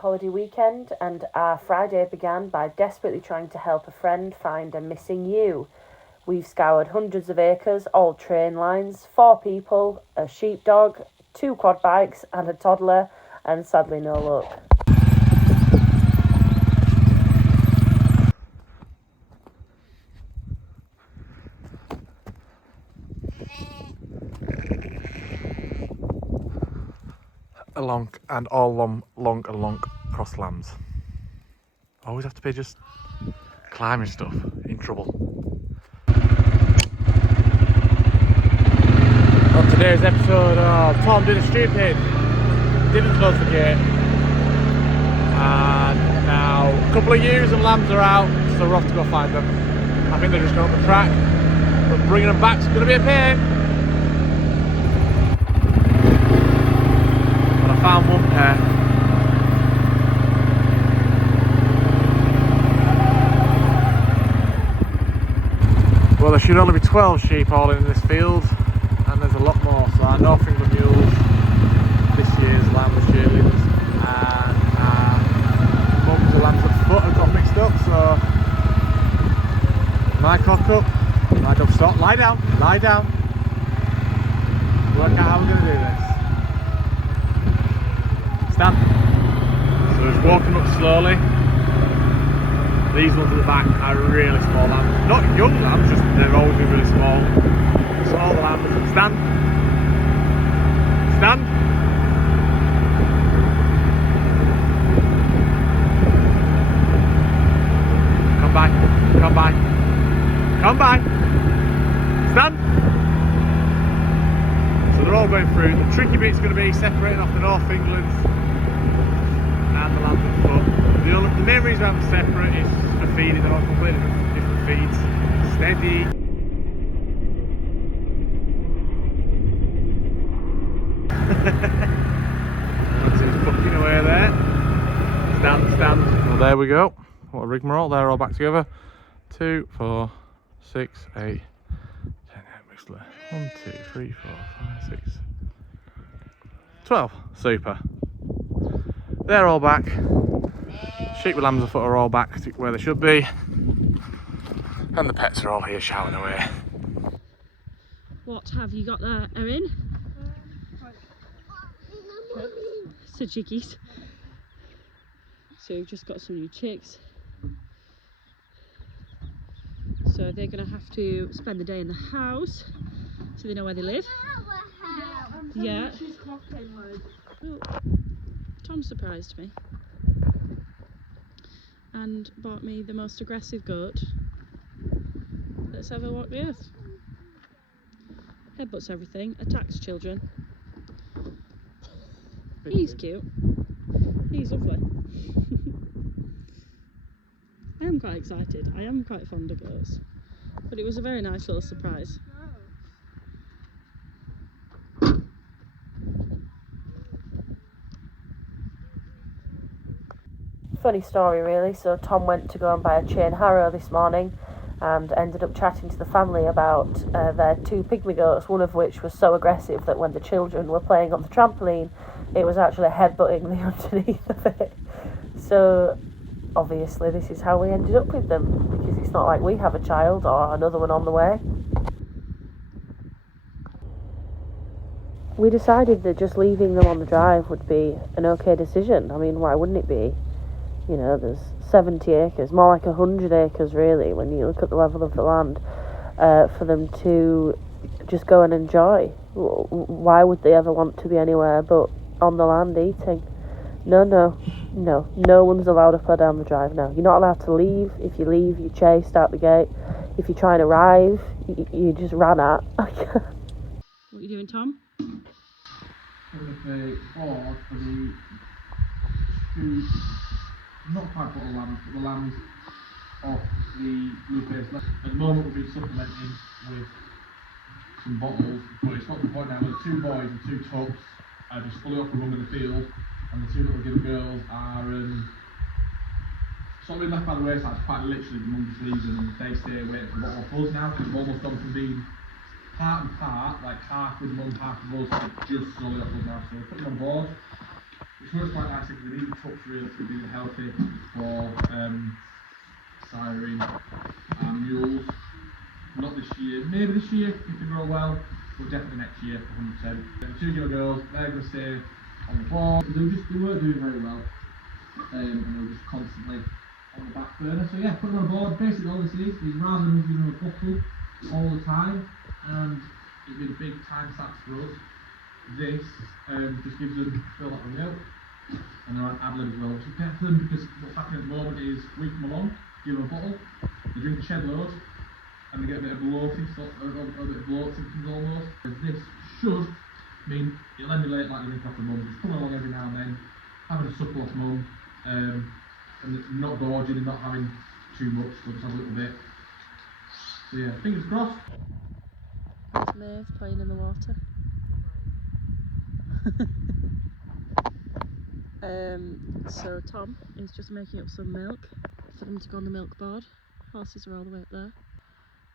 holiday weekend, and our Friday began by desperately trying to help a friend find a missing ewe. We've scoured hundreds of acres, all train lines, 4 people, a sheepdog, 2 quad bikes and a toddler, and sadly no luck. Along and all long across lambs. Always have to be just climbing stuff, in trouble. On today's episode of Tom Did a Stupid, didn't close the gate, and now a couple of ewes and lambs are out, so we're off to go find them. I think they're just going up the track, but bringing them back's going to be a pain. But I found one pair. Well, there should only be 12 sheep all in this field, and there's a lot more. So our Northumberland mules, this year's lambs, yearlings, and mums and lambs at foot have got mixed up. So my cock up, my dog stop, lie down, lie down. Work out how we're going to do this. Stand. So just walking up slowly. These ones at the back are really small lambs. Not young lambs, just they've always been really small. So all the lambs, stand. Stand. Come back. Come back. Come back. Stand. So they're all going through. The tricky bit's going to be separating off the Northumberlands and the lambs at foot. The main reason I have them separate is for feeding. They're all completely different feeds. Steady. So he's bucking away there. Stand, stand. Well, there we go. What a rigmarole. They're all back together. 2, 4, 6, 8, 10. Mixed there. 1, 2, 3, 4, 5, 6, 12. Super. They're all back. Sheep with lambs afoot are all back to where they should be, and the pets are all here shouting away. What have you got there, Erin? So chickies. So we've just got some new chicks. So they're going to have to spend the day in the house, so they know where they live. Yeah. Well, Tom surprised me and bought me the most aggressive goat that's ever walked the earth. Headbutts everything, attacks children. He's cute. He's lovely. I am quite excited. I am quite fond of goats. But it was a very nice little surprise. Funny story really. So Tom went to go and buy a chain harrow this morning and ended up chatting to the family about their 2 pygmy goats, one of which was so aggressive that when the children were playing on the trampoline, it was actually headbutting the underneath of it. So obviously this is how we ended up with them, because it's not like we have a child or another one on the way. We decided that just leaving them on the drive would be an okay decision. I mean, why wouldn't it be? You know, there's 70 acres, more like 100 acres really, when you look at the level of the land, for them to just go and enjoy. Why would they ever want to be anywhere but on the land eating? No one's allowed to put down the drive now. You're not allowed to leave. If you leave, you're chased out the gate. If you try and arrive, you just ran at. What are you doing, Tom? With the board for the 2, not quite bottle lambs, but the lambs off the blue face. At the moment we've been supplementing with some bottles, but it's got to the point now where the 2 boys and 2 tubs are just fully off and running in the field, and the 2 little girls are sort of been left by the wayside. Quite literally, the mum just leaves them and they stay waiting for the bottle of buzz now, because we've almost gone from being part, like half with mum, half with us, just solely off us now. So we're putting them on board. which works quite nicely because we need the tups really to be healthy for siren and mules. Not this year, maybe this year if they grow well, but definitely next year, 100%. The 2 year girls, they're going to stay on the board. They weren't doing very well, and they were just constantly on the back burner. So yeah, put them on board. Basically all this is rather than giving them a bottle all the time, and it'd be a big time sack for us. This just gives them fill that with milk, and they're on ad-lib as well, which is better for them because what's happening at the moment is we come along, give them a bottle, they drink a shed load, and they get a bit of bloating, a bit of bloat symptoms almost. This should mean it'll emulate like the drink off the mum, just coming along every now and then, having a supple off mum, and not gorging and not having too much, so just have a little bit. So yeah, fingers crossed. There's Maeve playing in the water. So Tom is just making up some milk for them to go on the milk board. Horses are all the way up there.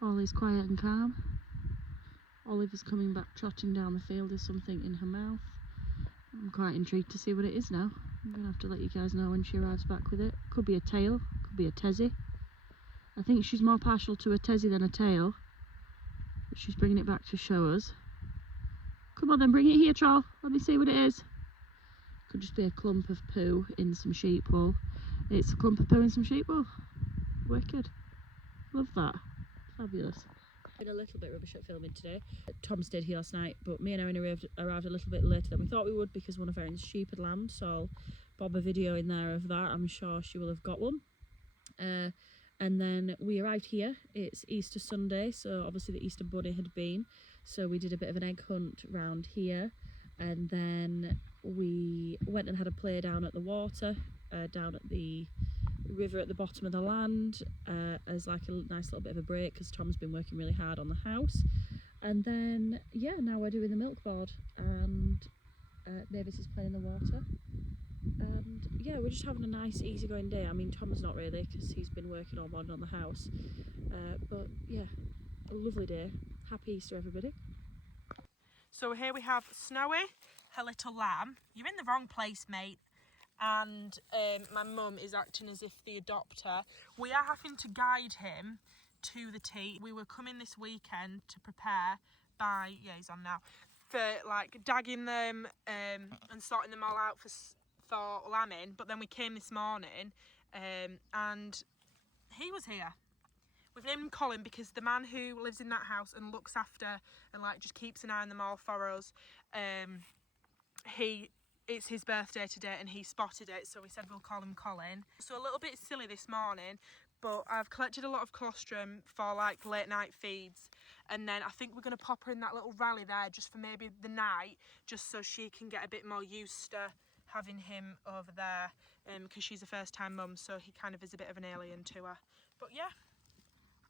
Ollie's quiet and calm. Olive is coming back trotting down the field with something in her mouth. I'm quite intrigued to see what it is now. I'm going to have to let you guys know when she arrives back with it. Could be a tail, could be a tezzy. I think she's more partial to a tezzy than a tail. But she's bringing it back to show us. Come on then, bring it here, Troll. Let me see what it is. Could just be a clump of poo in some sheep wool. It's a clump of poo in some sheep wool. Wicked. Love that. Fabulous. Been a little bit rubbish at filming today. Tom stayed here last night, but me and Erin arrived a little bit later than we thought we would because one of Erin's sheep had lambed, so I'll bob a video in there of that. I'm sure she will have got one. And then we arrived here. It's Easter Sunday, so obviously the Easter bunny had been, so we did a bit of an egg hunt round here, and then we went and had a play down at the water, down at the river at the bottom of the land, as like a nice little bit of a break because Tom's been working really hard on the house. And then yeah, now we're doing the milk board, and Mavis is playing in the water, and yeah, we're just having a nice easygoing day. I mean, Tom's not really because he's been working all morning on the house, but yeah, a lovely day. Happy Easter, everybody. So here we have Snowy, her little lamb. You're in the wrong place, mate. And my mum is acting as if the adopter. We are having to guide him to the T. We were coming this weekend to prepare by, yeah, he's on now, for like dagging them and sorting them all out for lambing. But then we came this morning and he was here. We've named him Colin because the man who lives in that house and looks after and like just keeps an eye on them all for us, it's his birthday today and he spotted it, so we said we'll call him Colin. So a little bit silly this morning, but I've collected a lot of colostrum for like late night feeds, and then I think we're going to pop her in that little rally there just for maybe the night, just so she can get a bit more used to having him over there, because she's a first time mum, so he kind of is a bit of an alien to her. But yeah,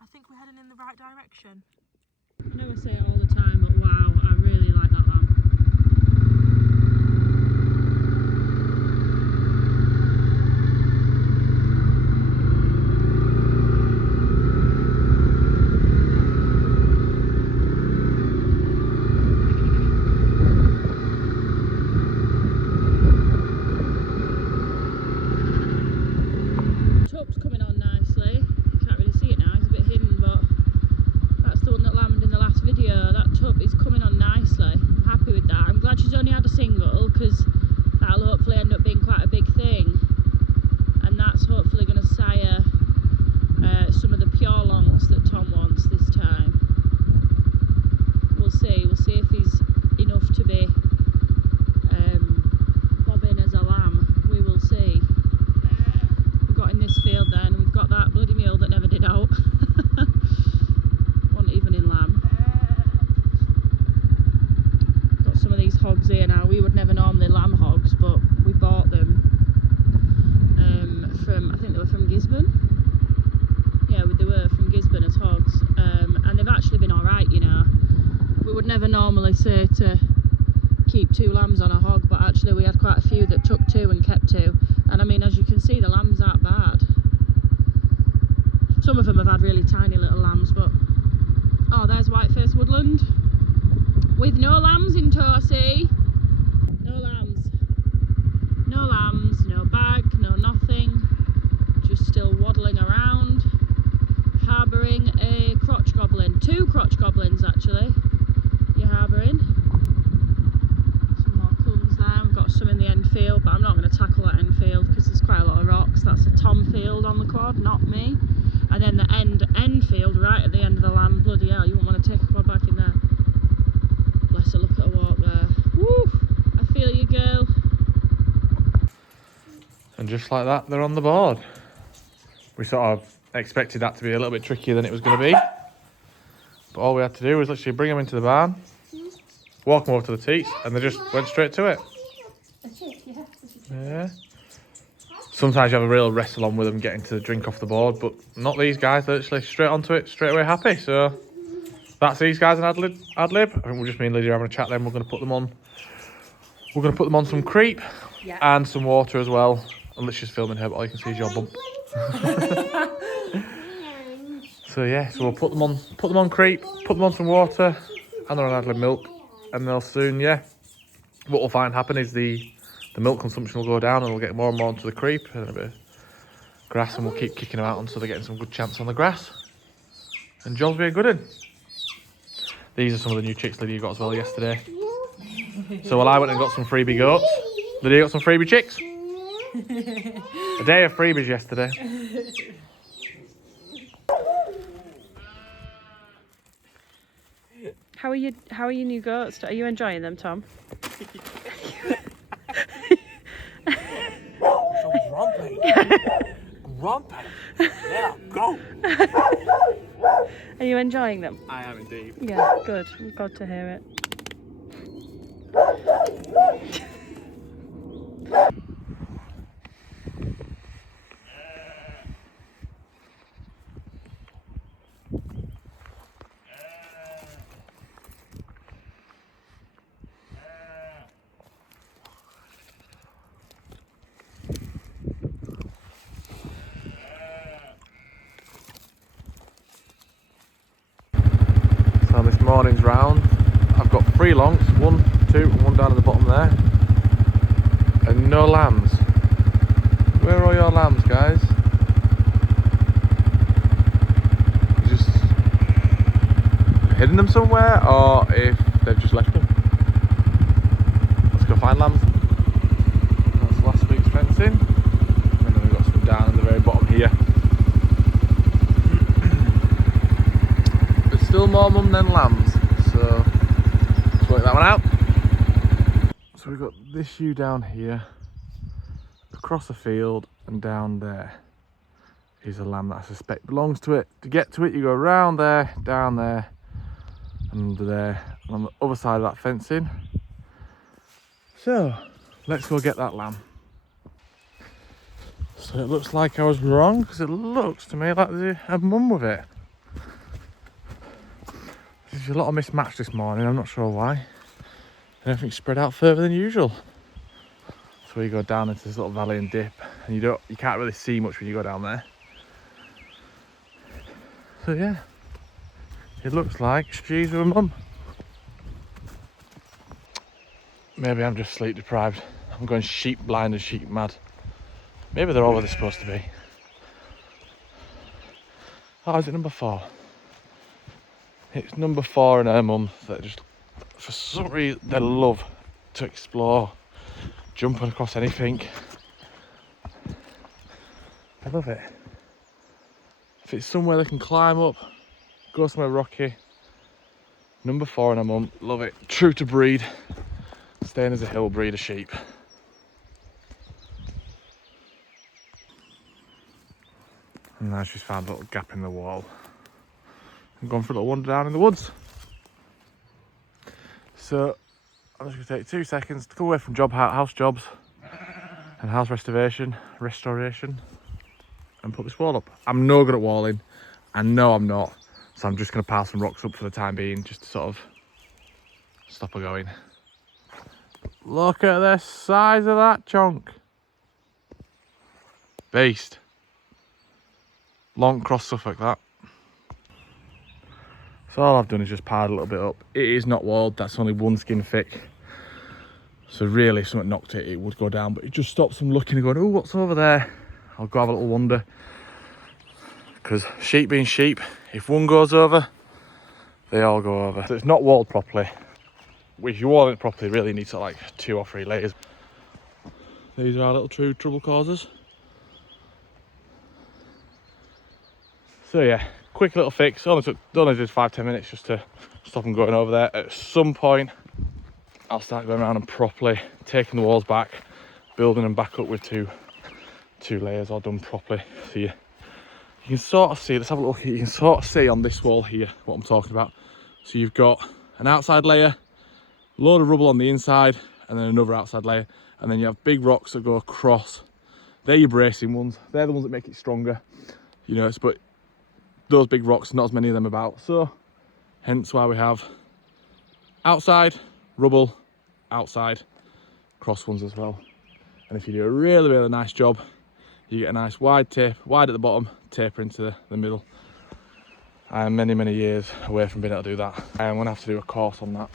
I think we're heading in the right direction. I know I say it all the time, but wow, I really like that lamb. Normally say to keep 2 lambs on a hog, but actually we had quite a few that took 2 and kept 2, and I mean, as you can see, the lambs aren't bad. Some of them have had really tiny little lambs, but oh, there's Whiteface Woodland with no lambs in tow. See, no lambs, No lambs, no bag, no nothing. Just still waddling around, harbouring a crotch goblin. 2 crotch goblins actually. You're harbouring. Some more coons there. We've got some in the end field, but I'm not going to tackle that end field because there's quite a lot of rocks. That's a Tom field on the quad, not me. And then the end field right at the end of the land. Bloody hell, you wouldn't want to take a quad back in there. Bless her, look at her walk there. Woo! I feel you, girl. And just like that, they're on the board. We sort of expected that to be a little bit trickier than it was going to be. But all we had to do was literally bring them into the barn, walk them over to the teats, and they just went straight to it. Yeah. Sometimes you have a real wrestle on with them getting to the drink off the board, but not these guys. They're literally straight onto it, straight away happy. So that's these guys in ad lib. I think we'll just me and Lydia having a chat then. We're going to put them on. We're going to put them on some creep and some water as well. And let's just filming her, but all you can see is your bump. So yeah, so we'll put them on creep, put them on some water, and they're on ad lib milk, and they'll soon, what we'll find happen is the milk consumption will go down, and we'll get more and more onto the creep and a bit of grass, and we'll keep kicking them out until they're getting some good chance on the grass. And jobs be a good one. These are some of the new chicks Lydia got as well yesterday. So while I went and got some freebie goats, Lydia got some freebie chicks. A day of freebies yesterday. How are your new goats? Are you enjoying them, Tom? Grumpy. Grumpy. Yeah, go. Are you enjoying them? I am indeed. Yeah, good. I'm glad to hear it. So this morning's round, I've got 3 lonks, 1, 2 and 1 down at the bottom there, and no lambs. Where are all your lambs, guys? You just hidden them somewhere, or if they've just left them. Let's go find lambs. That's last week's fencing, and then we've got some down at the very bottom here. Still more mum than lambs, so let's work that one out. So we've got this ewe down here, across the field, and down there is a lamb that I suspect belongs to it. To get to it, you go around there, down there, and under there, and on the other side of that fencing. So let's go get that lamb. So it looks like I was wrong, because it looks to me like there's a mum with it. There's a lot of mismatch this morning, I'm not sure why. Everything's spread out further than usual. So we go down into this little valley and dip, and you can't really see much when you go down there. So yeah, it looks like she's with her mum. Maybe I'm just sleep deprived. I'm going sheep blind and sheep mad. Maybe they're all where they're supposed to be. Oh, is it number 4? It's number 4 and her mum that just, for some reason, they love to explore, jumping across anything. I love it. If it's somewhere they can climb up, go somewhere rocky. Number 4 and her mum, love it. True to breed, staying as a hill breed of sheep. And now she's found a little gap in the wall. I'm going for a little wander down in the woods. So I'm just going to take 2 seconds to go away from house jobs and house restoration, and put this wall up. I'm no good at walling. I know I'm not. So I'm just going to pile some rocks up for the time being, just to sort of stop her going. Look at the size of that chunk. Beast. Long cross Suffolk, that. So all I've done is just piled a little bit up. It is not walled, that's only 1 skin thick. So really, if something knocked it, it would go down. But it just stops them looking and going, oh, what's over there? I'll go have a little wander. Because sheep being sheep, if one goes over, they all go over. So it's not walled properly. If you wall it properly, you really need to like 2 or 3 layers. These are our little true trouble causers. So yeah, quick little fix. Only did 5-10 minutes just to stop them going over there. At some point, I'll start going around and properly taking the walls back, building them back up with two layers all done properly. So you can sort of see, let's have a look here, you can sort of see on this wall here what I'm talking about. So you've got an outside layer, load of rubble on the inside, and then another outside layer, and then you have big rocks that go across. They're your bracing ones, they're the ones that make it stronger, you know, but those big rocks, not as many of them about, so hence why we have outside rubble, outside cross ones as well. And if you do a really nice job, you get a nice wide tape, wide at the bottom, taper into the middle. I am many years away from being able to do that. I am going to have to do a course on that.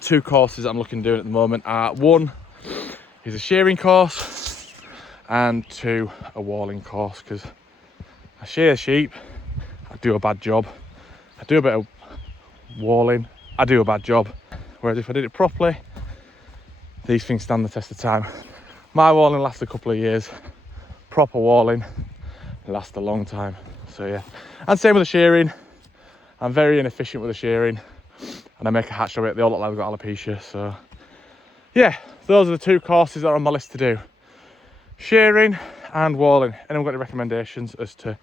2 courses that I'm looking to do at the moment are, 1 is a shearing course, and 2 a walling course, because I shear sheep, I do a bad job. I do a bit of walling, I do a bad job. Whereas if I did it properly, these things stand the test of time. My walling lasts a couple of years, proper walling lasts a long time. So yeah, and same with the shearing. I'm very inefficient with the shearing, and I make a hatch of it. They all look like they've got alopecia. So yeah, those are the 2 courses that are on my list to do: shearing and walling. Anyone got any recommendations as to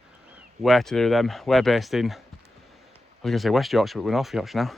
where to do them? We're based in, I was going to say West Yorkshire, but we're North Yorkshire now.